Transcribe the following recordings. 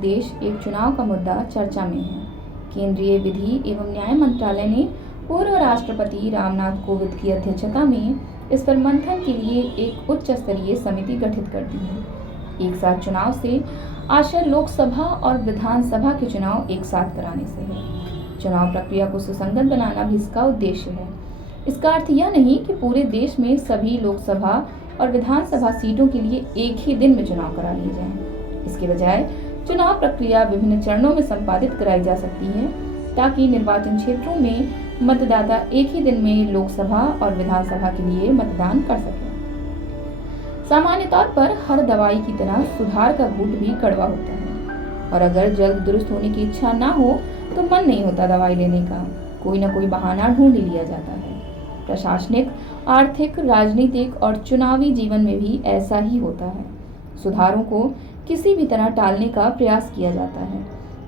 देश एक चुनाव का मुद्दा चर्चा में है। केंद्रीय विधि एवं न्याय मंत्रालय ने पूर्व राष्ट्रपति रामनाथ कोविंद की अध्यक्षता में इस पर मंथन के लिए एक उच्च स्तरीय समिति गठित कर दी है। एक साथ चुनाव से आशय लोकसभा और विधानसभा के चुनाव एक साथ कराने से है। चुनाव प्रक्रिया को सुसंगत बनाना भी इसका उद्देश्य है। इसका अर्थ यह नहीं कि पूरे देश में सभी लोकसभा और विधानसभा सीटों के लिए एक ही दिन में चुनाव करा लिए जाएं। इसके बजाय चुनाव प्रक्रिया विभिन्न चरणों में संपादित कराई जा सकती है, ताकि निर्वाचन क्षेत्रों में मतदाता एक ही दिन में लोकसभा और विधानसभा के लिए मतदान कर सकें। सामान्य तौर पर हर दवाई की तरह सुधार का घूंट भी कड़वा होता है, और अगर जल्द दुरुस्त होने की इच्छा ना हो तो मन नहीं होता दवाई लेने का। कोई न कोई बहाना ढूंढ ही लिया जाता है। प्रशासनिक, आर्थिक, राजनीतिक और चुनावी जीवन में भी ऐसा ही होता है। सुधारों को किसी भी तरह टालने का प्रयास किया जाता है।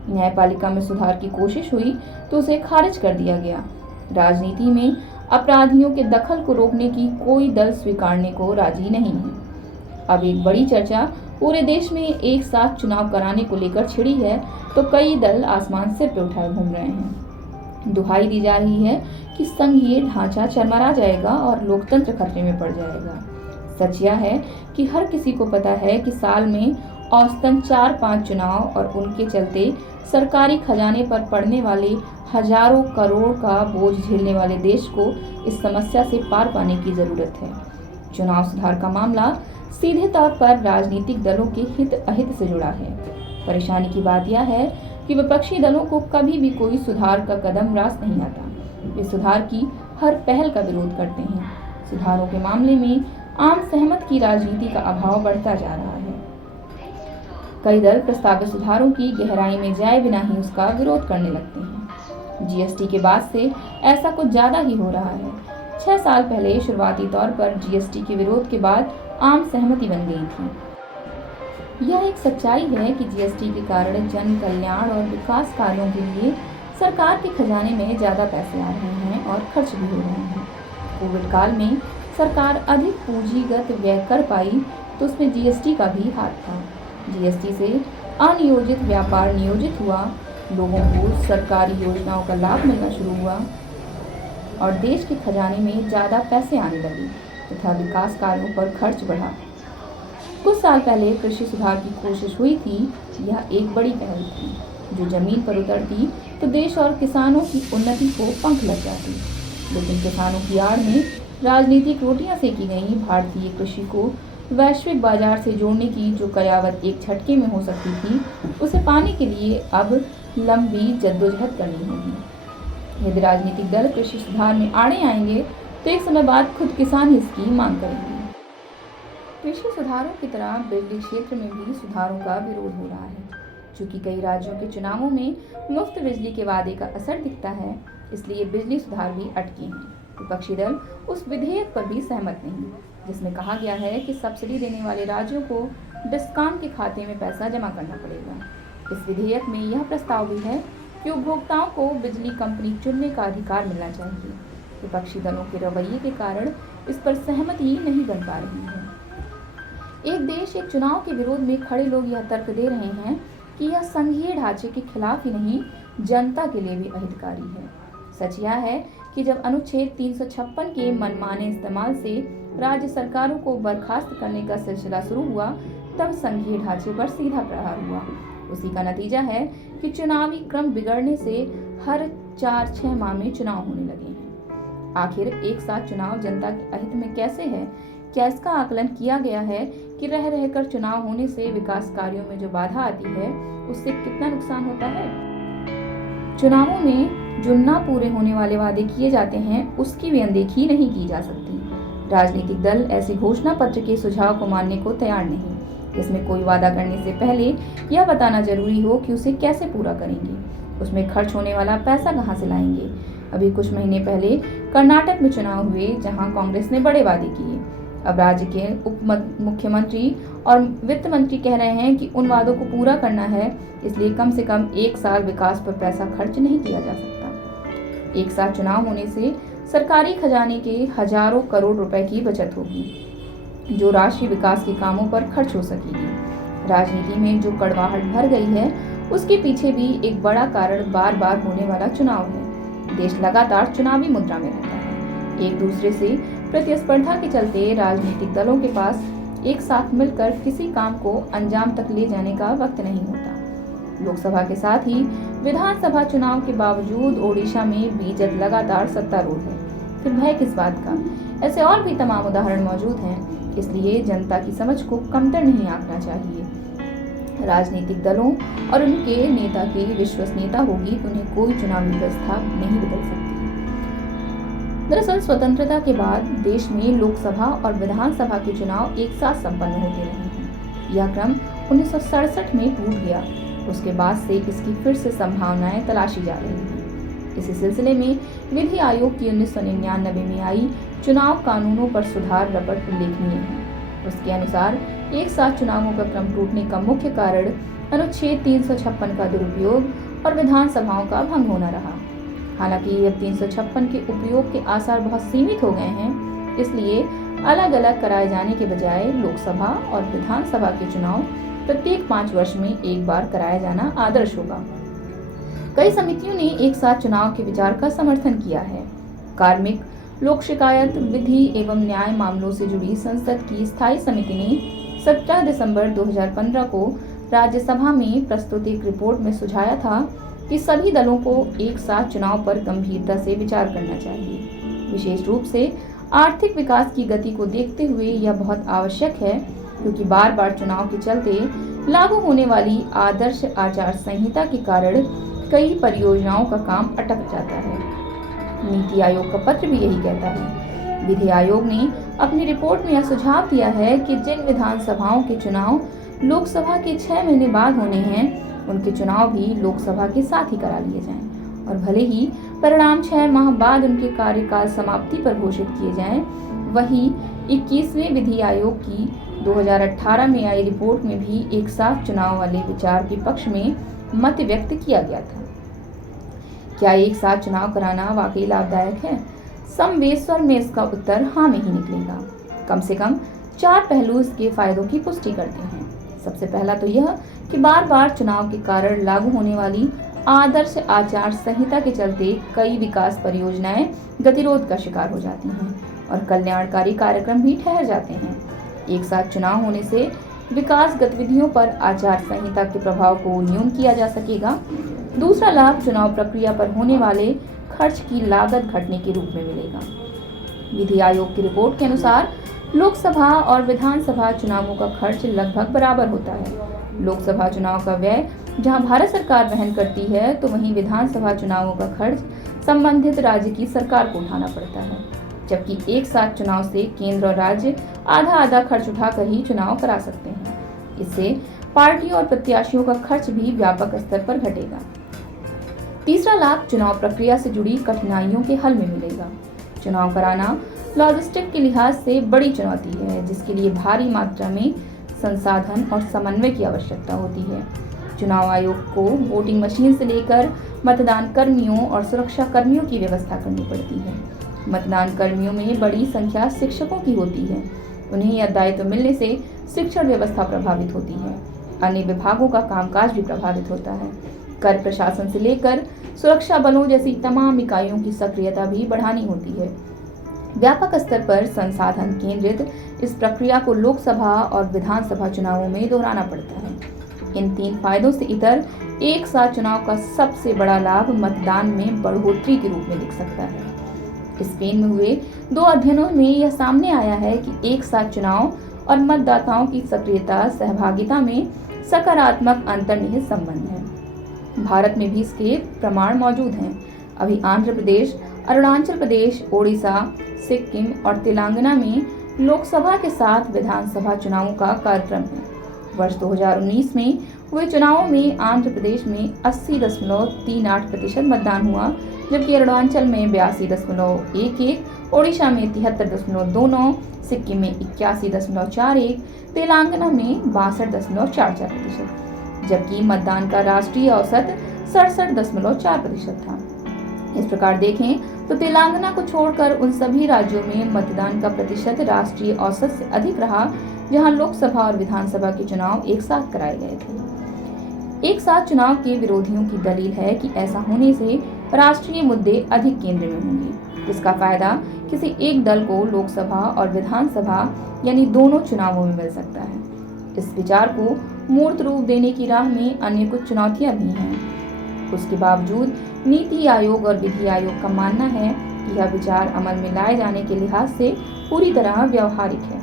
न्यायपालिका में सुधार की कोशिश हुई तो उसे खारिज कर दिया गया। राजनीति में अपराधियों के दखल को रोकने की कोई दल स्वीकारने को राजी नहीं है। अब एक बड़ी चर्चा पूरे देश में एक साथ चुनाव कराने को लेकर छिड़ी है, तो कई दल आसमान सिर पर उठाए घूम रहे हैं। दुहाई दी जा रही है कि संघीय ढांचा चरमरा जाएगा और लोकतंत्र खतरे में पड़ जाएगा। सच यह है कि हर किसी को पता है कि साल में औसतन 4-5 चुनाव और उनके चलते सरकारी खजाने पर पड़ने वाले हजारों करोड़ का बोझ झेलने वाले देश को इस समस्या से पार पाने की जरूरत है। चुनाव सुधार का मामला सीधे तौर पर राजनीतिक दलों के हित अहित से जुड़ा है। परेशानी की बात यह है कि विपक्षी दलों को कभी भी कोई सुधार का कदम रास नहीं आता। वे सुधार की हर पहल का विरोध करते हैं। सुधारों के मामले में आम सहमत की राजनीति का अभाव बढ़ता जा रहा है। कई दल प्रस्तावित सुधारों की गहराई में जाए बिना ही उसका विरोध करने लगते हैं। जीएसटी के बाद से ऐसा कुछ ज्यादा ही हो रहा है। 6 साल पहले शुरुआती तौर पर जीएसटी के विरोध के बाद आम सहमति बन गई थी। यह एक सच्चाई है कि जीएसटी के कारण जन कल्याण और विकास कार्यों के लिए सरकार के खजाने में ज्यादा पैसे आ रहे हैं और खर्च भी हो रहे हैं। कोविड काल में सरकार अधिक पूंजीगत व्यय कर पाई तो उसमें जीएसटी का भी हाथ था। जीएसटी से अनियोजित व्यापार नियोजित हुआ, लोगों को सरकारी योजनाओं का लाभ मिलना शुरू हुआ और देश के खजाने में ज़्यादा पैसे आने लगे तथा विकास कार्यों पर खर्च बढ़ा। कुछ साल पहले कृषि सुधार की कोशिश हुई थी। यह एक बड़ी पहल थी जो जमीन पर उतरती तो देश और किसानों की उन्नति को पंख लग जाती, लेकिन किसानों की आड़ में राजनीतिक रोटियां सेकी गई। भारतीय कृषि को वैश्विक बाजार से जोड़ने की जो कयावत एक झटके में हो सकती थी, उसे पाने के लिए अब लंबी जद्दोजहद करनी होगी। यदि राजनीतिक दल कृषि सुधार में आड़े आएंगे तो एक समय बाद खुद किसान ही इसकी मांग करेंगे। कृषि सुधारों की तरह बिजली क्षेत्र में भी सुधारों का विरोध हो रहा है। चूंकि कई राज्यों के चुनावों में मुफ्त बिजली के वादे का असर दिखता है, इसलिए बिजली सुधार भी अटके हैं। विपक्षी दल उस विधेयक पर भी सहमत नहीं, जिसमें कहा गया है कि सब्सिडी देने वाले राज्यों को डिस्कॉम के खाते में पैसा जमा करना पड़ेगा। इस विधेयक में यह प्रस्ताव भी है कि उपभोक्ताओं को बिजली कंपनी चुनने का अधिकार मिलना चाहिए। विपक्षी दलों के रवैये के कारण इस पर सहमति नहीं बन पा रही है। एक देश एक चुनाव के विरोध में खड़े लोग यह तर्क दे रहे हैं कि यह संघीय ढांचे के खिलाफ ही नहीं, जनता के लिए भी अहितकारी है। सच यह है कि जब अनुच्छेद 356 के मनमाने इस्तेमाल से राज्य सरकारों को बर्खास्त करने का सिलसिला शुरू हुआ, तब संघीय ढांचे पर सीधा प्रहार हुआ। उसी का नतीजा है कि चुनावी क्रम बिगड़ने से हर 4-6 माह में चुनाव होने लगे हैं। आखिर एक साथ चुनाव जनता के अहित में कैसे है? क्या इसका आकलन किया गया है कि रह रहकर चुनाव होने से विकास कार्यों में जो बाधा आती है, उससे कितना नुकसान होता है? चुनावों में जो ना पूरे होने वाले वादे किए जाते हैं, उसकी भी अनदेखी नहीं की जा सकती। राजनीतिक दल ऐसे घोषणा पत्र के सुझाव को मानने को तैयार नहीं। इसमें कोई वादा करने से पहले यह बताना जरूरी हो कि उसे कैसे पूरा करेंगे, उसमें खर्च होने वाला पैसा कहां से लाएंगे। अभी कुछ महीने पहले कर्नाटक में चुनाव हुए, जहां कांग्रेस ने बड़े वादे किए। अब राज्य के उप मुख्यमंत्री और वित्त मंत्री कह रहे हैं कि उन वादों को पूरा करना है, इसलिए कम से कम 1 साल विकास पर पैसा खर्च नहीं किया जा सकता। एक साथ चुनाव होने से सरकारी खजाने के हजारों करोड़ रुपए की बचत होगी, जो राष्ट्रीय विकास के कामों पर खर्च हो सकेगी। राजनीति में जो कड़वाहट भर गई है, उसके पीछे भी एक बड़ा कारण बार बार होने वाला चुनाव है। देश लगातार चुनावी मुद्रा में रहता है। एक दूसरे से प्रतिस्पर्धा के चलते राजनीतिक दलों के पास एक साथ मिलकर किसी काम को अंजाम तक ले जाने का वक्त नहीं होता। लोकसभा के साथ ही विधानसभा चुनाव के बावजूद ओडिशा में बीजेपी लगातार सत्तारूढ़ है। फिर भय किस बात का? ऐसे और भी तमाम उदाहरण मौजूद हैं, इसलिए जनता की समझ को कमतर नहीं आंकना चाहिए। राजनीतिक दलों और उनके नेता की विश्वसनीयता होगी तो उन्हें कोई चुनावी व्यवस्था नहीं बदल सकती। दरअसल स्वतंत्रता के बाद देश में लोकसभा और विधानसभा के चुनाव एक साथ संपन्न होते रहे हैं। यह क्रम 1967 में टूट गया। उसके बाद से इसकी फिर से संभावनाएं तलाशी जा रही हैं। इसी सिलसिले में विधि आयोग की 1999 में आई चुनाव कानूनों पर सुधार रिपोर्ट उल्लेखनीय है। उसके अनुसार एक साथ चुनावों का क्रम टूटने का मुख्य कारण अनुच्छेद 356 का दुरुपयोग और विधानसभाओं का भंग होना रहा। हालांकि अब 356 के उपयोग के आसार बहुत सीमित हो गए हैं, इसलिए अलग अलग कराए जाने के बजाय लोकसभा और विधानसभा के चुनाव प्रत्येक 5 वर्ष में एक बार कराया जाना आदर्श होगा। कई समितियों ने एक साथ चुनाव के विचार का समर्थन किया है। कार्मिक, लोक शिकायत, विधि एवं न्याय मामलों से जुड़ी संसद की स्थायी समिति ने 17 दिसंबर 2015 को राज्यसभा में प्रस्तुत एक रिपोर्ट में सुझाया था कि सभी दलों को एक साथ चुनाव पर गंभीरता से विचार करना चाहिए। विशेष रूप से आर्थिक विकास की गति को देखते हुए यह बहुत आवश्यक है, क्योंकि बार बार चुनाव के चलते लागू होने वाली आदर्श आचार संहिता के कारण कई परियोजनाओं का काम अटक जाता है। नीति आयोग का पत्र भी यही कहता है। विधि आयोग ने अपनी रिपोर्ट में यह सुझाव दिया है कि जिन विधानसभाओं के चुनाव लोकसभा के 6 महीने बाद होने हैं, उनके चुनाव भी लोकसभा के साथ ही करा लिए जाएं, और भले ही परिणाम 6 माह बाद उनके कार्यकाल समाप्ति पर घोषित किए जाएं। वहीं 21वें विधि आयोग की 2018 में आई रिपोर्ट में भी एक साथ चुनाव वाले विचार के पक्ष में मत व्यक्त किया गया था। क्या एक साथ चुनाव कराना वाकई लाभदायक है? समवेत स्वर में इसका उत्तर हाँ में ही निकलेगा। कम से कम 4 पहलू इसके फायदों की पुष्टि करते हैं। सबसे पहला तो यह कि बार बार चुनाव के कारण लागू होने वाली आदर्श आचार संहिता के चलते कई विकास परियोजनाएं गतिरोध का शिकार हो जाती हैं और कल्याणकारी कार्यक्रम भी ठहर जाते हैं। एक साथ चुनाव होने से विकास गतिविधियों पर आचार संहिता के प्रभाव को न्यून किया जा सकेगा। दूसरा लाभ चुनाव प्रक्रिया पर होने वाले खर्च की लागत घटने के रूप में मिलेगा। विधि आयोग की रिपोर्ट के अनुसार लोकसभा और विधानसभा चुनावों का खर्च लगभग बराबर होता है। लोकसभा चुनाव का व्यय जहां भारत सरकार वहन करती है, तो वहीं विधानसभा चुनावों का खर्च संबंधित राज्य की सरकार को उठाना पड़ता है, जबकि एक साथ चुनाव से केंद्र और राज्य आधा आधा खर्च उठाकर ही चुनाव करा सकते हैं। इससे पार्टियों और प्रत्याशियों का खर्च भी व्यापक स्तर पर घटेगा। तीसरा लाभ चुनाव प्रक्रिया से जुड़ी कठिनाइयों के हल में मिलेगा। चुनाव कराना लॉजिस्टिक के लिहाज से बड़ी चुनौती है, जिसके लिए भारी मात्रा में संसाधन और समन्वय की आवश्यकता होती है। चुनाव आयोग को वोटिंग मशीन से लेकर मतदान कर्मियों और सुरक्षा कर्मियों की व्यवस्था करनी पड़ती है। मतदान कर्मियों में बड़ी संख्या शिक्षकों की होती है। उन्हें यह दायित्व मिलने से शिक्षण व्यवस्था प्रभावित होती है। अन्य विभागों का कामकाज भी प्रभावित होता है। कर प्रशासन से लेकर सुरक्षा बलों जैसी तमाम इकाइयों की सक्रियता भी बढ़ानी होती है। व्यापक स्तर पर संसाधन केंद्रित इस प्रक्रिया को लोकसभा और विधानसभा चुनावों में दोहराना पड़ता है। इन 3 फायदों से इतर एक साथ चुनाव का सबसे बड़ा लाभ मतदान में बढ़ोतरी के रूप में दिख सकता है। स्पेन में हुए 2 अध्ययनों में यह सामने आया है कि एक साथ चुनाव और मतदाताओं की सक्रियता सहभागिता में सकारात्मक अंतर्निहित संबंध है। भारत में भी इसके प्रमाण मौजूद हैं। अभी आंध्र प्रदेश, अरुणाचल प्रदेश, ओडिशा, सिक्किम और तेलंगाना में लोकसभा के साथ विधानसभा चुनावों का कार्यक्रम है। वर्ष 2019 में हुए चुनावों में आंध्र प्रदेश में 80.38% मतदान हुआ, जबकि अरुणाचल में 82.11, ओडिशा में 73.29, सिक्किम में 81.41, तेलंगाना में 62.44%, जबकि मतदान का राष्ट्रीय औसत 67.4% था। इस प्रकार देखें तो तेलंगाना को छोड़कर उन सभी राज्यों में मतदान का प्रतिशत राष्ट्रीय औसत से अधिक रहा, जहां लोकसभा और विधानसभा के चुनाव एक साथ कराए गए थे। एक साथ चुनाव के विरोधियों की दलील है कि ऐसा होने से राष्ट्रीय मुद्दे अधिक केंद्र में होंगे, जिसका फायदा किसी एक दल को लोकसभा और विधानसभा यानी दोनों चुनावों में मिल सकता है। इस विचार को मूर्त रूप देने की राह में अन्य कुछ चुनौतियां भी हैं। उसके बावजूद नीति आयोग और विधि आयोग का मानना है कि यह विचार अमल में लाए जाने के लिहाज से पूरी तरह व्यावहारिक है।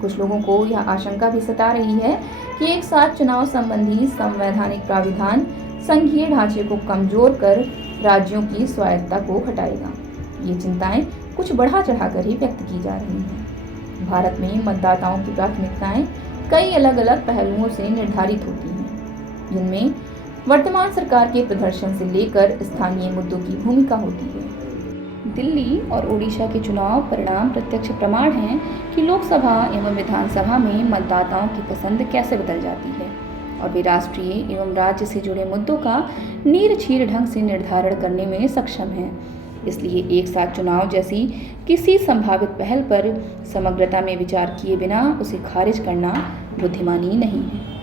कुछ लोगों को यह आशंका भी सता रही है कि एक साथ चुनाव संबंधी संवैधानिक प्राविधान संघीय ढांचे को कमजोर कर राज्यों की स्वायत्ता को हटाएगा। ये चिंताएं कुछ बढ़ा चढ़ाकर ही व्यक्त की जा रही हैं। भारत में मतदाताओं की प्राथमिकताएं कई अलग अलग पहलुओं से निर्धारित होती हैं, जिनमें वर्तमान सरकार के प्रदर्शन से लेकर स्थानीय मुद्दों की भूमिका होती है। दिल्ली और ओडिशा के चुनाव परिणाम प्रत्यक्ष प्रमाण हैं कि लोकसभा एवं विधानसभा में मतदाताओं की पसंद कैसे बदल जाती है और वे राष्ट्रीय एवं राज्य से जुड़े मुद्दों का नीरछीर ढंग से निर्धारण करने में सक्षम हैं। इसलिए एक साथ चुनाव जैसी किसी संभावित पहल पर समग्रता में विचार किए बिना उसे खारिज करना बुद्धिमानी नहीं है।